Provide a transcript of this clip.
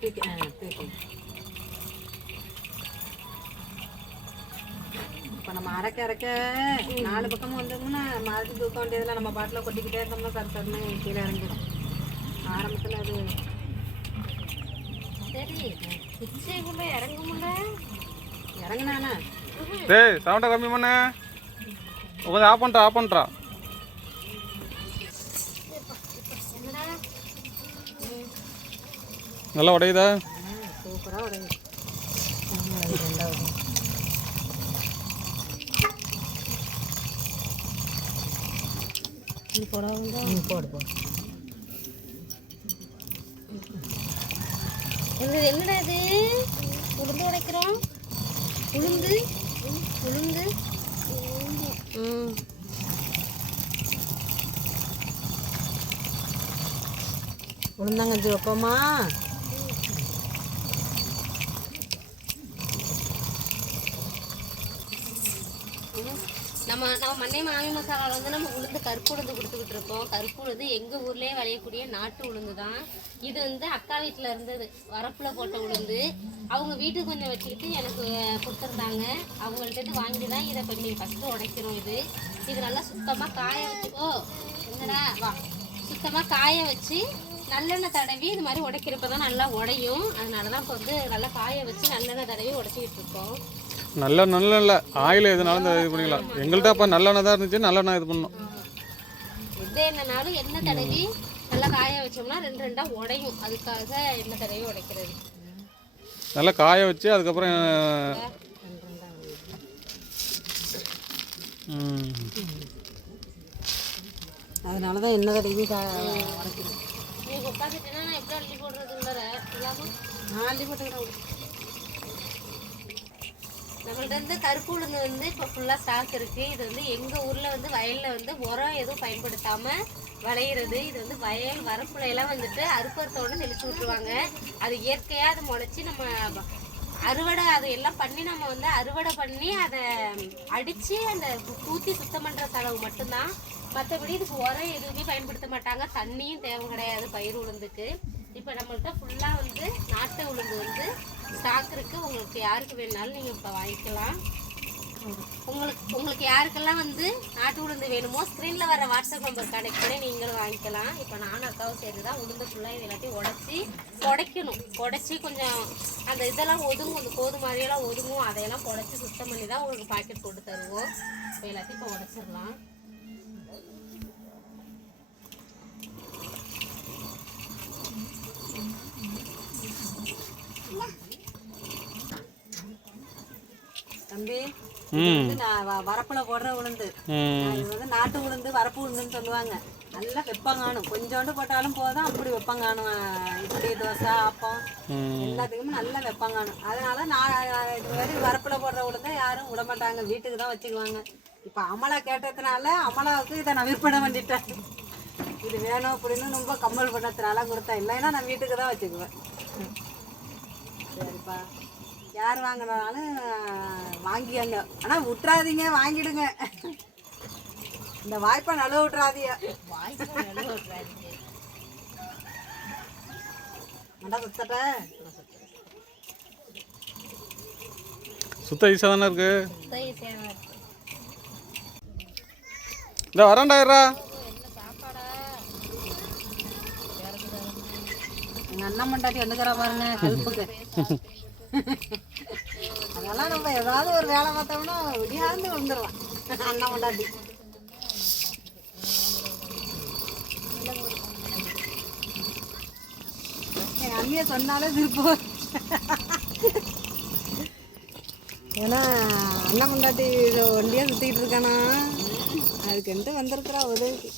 தூக்கி ஆ தூக்கி இப்போ நம்ம அரைக்க அரைக்க நாலு பக்கமும் வந்தோம்னா மறுபடியும் தூக்க வேண்டியதில் நம்ம பாட்டில் கொட்டிக்கிட்டே இருந்தோம்னா சரி சருன்னு கீழே இறங்கிடும். ஆரம்பத்தில் அது சரி பிச்சைக்குள்ள இறங்க முடியல இறங்குனானா? டேய் சவுண்டை கம்மி பண்ணு. உட்காந்து ஆஃப் பண்ணுறா ஆஃப் பண்ணுறா நல்லா உடையுதா? சூப்பராக உடனே ரெண்டாவது இது போடவும் ம், போடு போடு என்னது என்னடா இது? உளுந்து உடைக்கிறோம். உளுந்து உளுந்து. ம். உளுந்தங்கஞ்சி வைப்போமா? நம்ம நம்ம மண்ணை மாமி மசாலாவில் வந்து நம்ம உளுந்து கருப்பு உளுந்து கொடுத்துக்கிட்டு இருக்கோம். கருப்பு உளுந்து எங்கள் ஊர்லேயே விளையக்கூடிய நாட்டு உளுந்து தான். இது வந்து அக்கா வீட்டில் இருந்தது. வரப்பில் போட்ட உளுந்து. அவங்க வீட்டுக்கு கொஞ்சம் வச்சுக்கிட்டு எனக்கு கொடுத்துருந்தாங்க. அவங்கள்ட்ட வாங்கி தான் இதை பண்ணி ஃபஸ்ட்டு உடைக்கிறோம் இது. இது நல்லா சுத்தமாக காய வச்சு ஓ என்னடா வா. சுத்தமாக காய வச்சு நல்லெண்ணெய் தடவி இது மாதிரி உடைக்கிறப்ப தான் நல்லா உடையும். அதனால தான் இப்போ வந்து நல்லா காய வச்சு நல்லெண்ணெய் தடவி உடைச்சிக்கிட்டு இருக்கோம். நல்ல நல்ல இல்லை ஆயில் எதுனாலும் இது பண்ணிக்கலாம். எங்கள்கிட்ட அப்போ நல்லெண்ணெய் தான் இருந்துச்சு நல்லெண்ணெய் இது பண்ணோம். எண்ணெய் தடவி நல்லா காய வச்சோம்னா ரெண்டு ரெண்டா உடையும். அதுக்காக எண்ணெய் தடவி உடைக்கிறது. நல்லா காய வச்சு அதுக்கப்புறம் ம். அதனால தான் என்ன தடவி உடைக்கணும். நீ உட்காந்துட்டேன்னா நான் எப்படி அள்ளி போடுறது உள்ளர இல்லாம? நான் அள்ளி போட்டுக்கிறேன். நம்மள்ட்ட வந்து கருப்பு உளுந்து வந்து இப்போ ஃபுல்லாக ஸ்டாக் இருக்குது இது வந்து எங்கள் ஊரில் வந்து வயலில் வந்து உரம் எதுவும் பயன்படுத்தாமல் விளையிறது. இது வந்து வயல் வரப்புலையெல்லாம் வந்துட்டு அறுப்பறுத்தோட தெளிச்சு விட்ருவாங்க அது இயற்கையாக அது முளைச்சி நம்ம அறுவடை அது எல்லாம் பண்ணி நம்ம வந்து அறுவடை பண்ணி அதை அடித்து அந்த ஊற்றி சுத்தம் பண்ணுற செலவு மட்டும்தான். மற்றபடி இதுக்கு உரம் எதுவுமே பயன்படுத்த மாட்டாங்க. தண்ணியும் தேவை கிடையாது பயிர் உளுந்துக்கு. இப்போ நம்மள்கிட்ட ஃபுல்லாக வந்து நாட்டு உளுந்து வந்து ஸ்டாக் இருக்குது உங்களுக்கு யாருக்கு வேணுனாலும் நீங்கள் இப்போ வாங்கிக்கலாம். உங்களுக்கு உங்களுக்கு யாருக்கெல்லாம் வந்து நாட்டு உளுந்து வேணுமோ ஸ்க்ரீனில் வர வாட்ஸ்அப் நம்பர் கனெக்ட் பண்ணி நீங்களும் வாங்கிக்கலாம். இப்போ நானும் அக்காவும் சேர்ந்து தான் உளுந்து ஃபுல்லாக இது எல்லாத்தையும் உடச்சி உடைக்கணும். உடச்சி கொஞ்சம் அந்த இதெல்லாம் ஒதுங்கும். அந்த கோது மாதிரியெல்லாம் ஒதுங்கும். அதையெல்லாம் உடச்சி சுத்தம் பண்ணி தான் உங்களுக்கு பாக்கெட் போட்டு தருவோம். இப்போ எல்லாத்தையும் இப்போ உடச்சிடலாம். தம்பி வரப்புல போடுற உளுந்து. இது வந்து நாட்டு உளுந்து வரப்பு உளுந்துன்னு சொல்லுவாங்க. நல்லா வெப்பங்காணும் கொஞ்சோண்டு போட்டாலும் போதும். அப்படி வெப்பங்காணும் இட்லி தோசை அப்பம். ம். எல்லாத்துக்குமே நல்லா வெப்பங்காணும் அதனால நான் இது மாதிரி வரப்புல போடுற உளுந்தை யாரும் விட மாட்டாங்க. வீட்டுக்கு தான் வச்சுக்குவாங்க. இப்போ அமலா கேட்டதுனால அமலாவுக்கு இதை நான் விற்பனை பண்ணிட்டேன். இது வேணும் அப்படின்னு ரொம்ப கம்மல் பண்ணதுனால கொடுத்தேன். இல்லைன்னா நான் வீட்டுக்கு தான் வச்சுக்குவேன். சரிப்பா. யார் வாங்கினாலும் வாங்கிக்கங்க. ஆனால் விட்றாதீங்க வாங்கிடுங்க. இந்த வாய்ப்பை நழுவ விட்றாதீங்க. சுத்த ஈஸியாக தானே இருக்கு? இந்த வரண்டாயிரா எங்கள் அண்ணன் மண்டாட்டி வந்துக்கிறா பாருங்க ஹெல்ப்புக்கு அதெல்லாம் நம்ம ஏதாவது ஒரு வேலை பார்த்தோம்னா விடியாந்து வந்துடலாம். அண்ணன் மண்டாட்டி என் அண்ணியை சொன்னாலே திருப்பம் ஏன்னா அண்ணன் கொண்டாட்டி ஒண்டியாக சுற்றிக்கிட்டு இருக்கானா? அதுக்கு எந்த வந்திருக்கிறா உதவிக்கு.